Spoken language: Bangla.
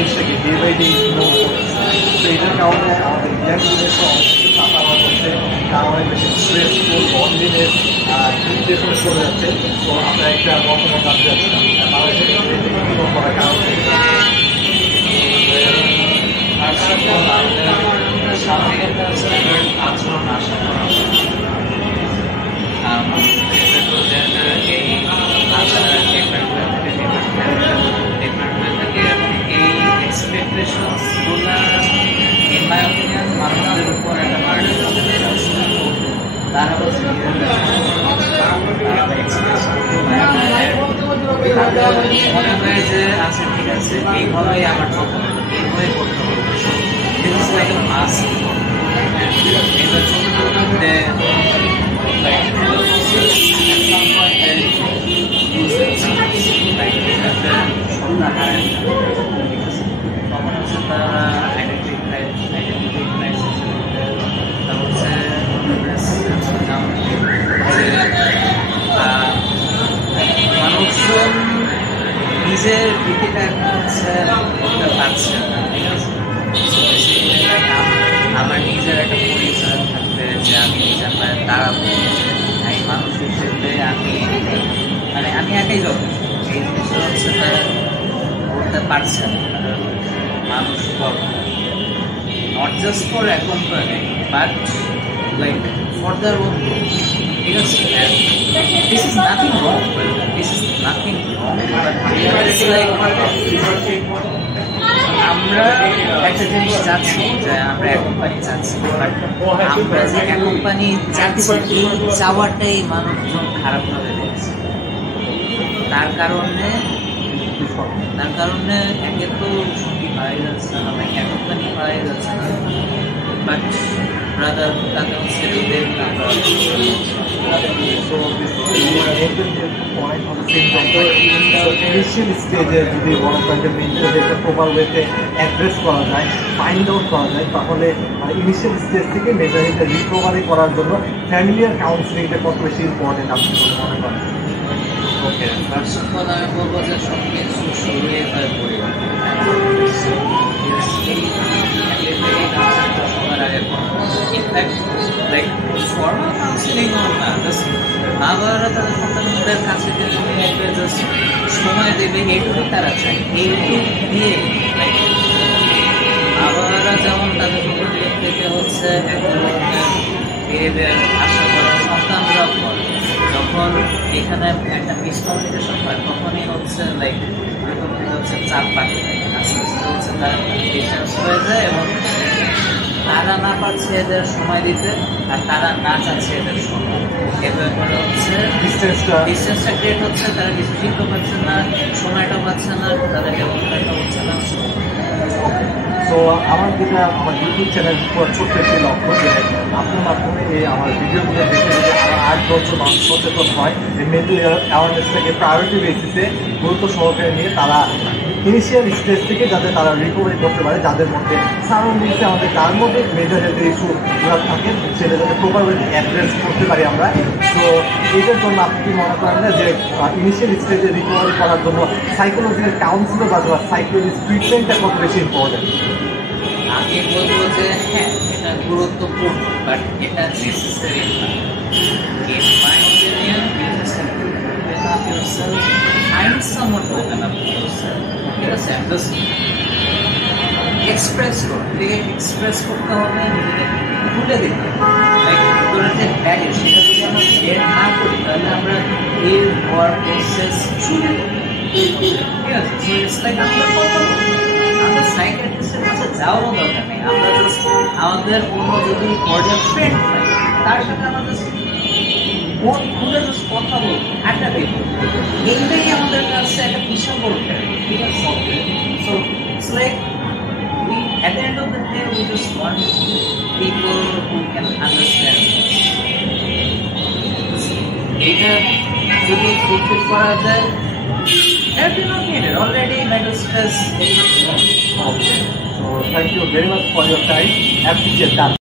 জিনিসটাকে ডে বাই ডে ইগনোর করতেছে। তো এটার কারণে আমাদের ইয়াং জেনারেশন অনেক সাফার হচ্ছে, তারা অনেক বেশি স্ট্রেসফুল, বন্ডিংয়ের ডিপ্রেশনে চলে যাচ্ছে। তো আমরা একটা বর্তমান কাজ যাচ্ছিলাম বাংলাদেশে ইগনোর করার কারণে আচরণ আশা করা এই এক্সপেকটেশনস গুলা ইন মাই অপিনিয়ন মানুষদের উপর একটা বার্ডেন তারা হচ্ছে মনে হয় যে আচ্ছা ঠিক আছে এইভাবেই আমার চলতে হবে, এইভাবে করতে হবে। This is like a mask. In the children, like some point they use themselves like after shoulder hand because common also the identity crisis the also now মানুষজন নিজের রুটিটা হচ্ছে করতে পারছে না, ঠিক আছে। আমার নিজের একটা পরিচয় থাকবে যে আমি নিজের পায়ে দাঁড়াবো, এই মানুষ হিসেবে আমি একাই যথেষ্ট, এই জিনিসটা হচ্ছে তারা করতে পারছে না। মানুষ not just for a company but like for there on growth, ঠিক আছে। This is nothing wrong, this is nothing wrong, আমরা একটা জিনিস চাচ্ছি যে আমরা এক কোম্পানি চাচ্ছি, আমরা যে এক কোম্পানি চাচ্ছি এই চাওয়াটাই মানুষজন খারাপভাবে দেখছে। তার কারণে একে তো সঙ্গী পাওয়া যাচ্ছে না, এক কোম্পানি পাওয়া যাচ্ছে না, বাট ব্রাদার তাকে হচ্ছে ইনিশিয়াল স্টেজে যদি মনে করেন যে মেন্টালিটিটা প্রপার ওয়েতে অ্যাড্রেস করা যায়, ফাইন্ড আউট করা যায়, তাহলে ইনিশিয়াল স্টেজ থেকে মেন্টালিটিটা রিকভারি করার জন্য ফ্যামিলিয়ার কাউন্সিলিংটা কত বেশি ইম্পর্টেন্ট আপনি মনে করেন? ওকে, ফার্স্ট অফ অল আমি বলবো যে সব কিছু শুরুই হয় পরিবার। সবার আগে ইনফ্যাক্ট লাইক ফর্মাল কাউন্সিলিং না, জাস্ট মা-বাবারা তাদের সন্তানদের কাছে দেখবে জাস্ট সময় দেবে, এইটুকুই তারা চায়। এইটুকু দিয়ে লাইক মা-বাবারা যেমন তাদের পরিবার থেকে হচ্ছে এক ধরনের বিহেভিয়ার আশা করে, সন্তানরাও করে। যখন এখানে একটা মিসকমিউনিকেশন হয় তখনই হচ্ছে লাইক হচ্ছে চাপ বাড়তে থাকে, আস্তে আস্তে হচ্ছে তার ডিস্টেন্স হয়ে যায় এবং তারা না পাচ্ছে এদের সময় দিতে আর তারা না চাচ্ছে এদের সময়, এভাবে করে হচ্ছে ডিস্টেন্সটা ক্রিয়েট হচ্ছে। তারা ডিসিশনটা পাচ্ছে না, সময়টা পাচ্ছে না, তাদের ডেভেলপমেন্টটা হচ্ছে না। তো আমার যেটা আমার ইউটিউব চ্যানেল ছোট্ট একটি লক্ষ্য যে আপনার মাধ্যমে এই আমার ভিডিওগুলো দেখে যদি আরও 8-10 মানুষ সচেতন হয়, এই মেন্টাল অ্যাওয়ারনেসটাকে প্রায়োরিটি বেসিসে গুরুত্ব সহকারে নিয়ে তারা ইনিশিয়াল স্টেজ থেকে যাতে তারা রিকভারি করতে পারে, যাদের মধ্যে সারাউন্ডিংসে আমাদের তার মধ্যে মেন্টাল হেলথের ইস্যুগুলো থাকে সেটা যাতে প্রপারলি অ্যাড্রেস করতে পারি আমরা। তো এটার জন্য আপনি কি মনে করেন না যে ইনিশিয়াল স্টেজে রিকভারি করার জন্য সাইকোলজিক্যাল কাউন্সিলর বা সাইকোলজিস্ট ট্রিটমেন্টটা কত বেশি ইম্পর্টেন্ট? আমি বলবো যে হ্যাঁ, এটা গুরুত্বপূর্ণ বাট এটা নেসেসারি না। In my opinion, you just have to open up yourself, find someone to open up yourself. ঠিক আছে, just এক্সপ্রেস করো, নিজেকে এক্সপ্রেস করতে হবে, নিজেকে খুলে দিতে হবে। লাইক তোর যে ব্যাগেজ সেটা যদি আমরা বের না করি তাহলে আমরা এই হওয়ার প্রসেস শুরু করি, ঠিক আছে। সো ইটস লাইক আমরা সাইকিয়াট্রিস্টের কাছে যাওয়ারও দরকার নেই, আমরা জাস্ট আমাদের কোনো যদি কর্ডিয়াল ফ্রেন্ড হয় তার সাথে আমাদের মন খুলে জাস্ট কথা বলবো, আড্ডা দেবো, এইটাই আমাদের কাছে একটা বিশাল বড় থ্যারাপি, ঠিক আছে। So it's like at the end of the day we just want people who can understand এটা যদি ফুলফিল করা যায়, therapy not needed, already mental stress is not. So thank you very much for your time. Appreciate that.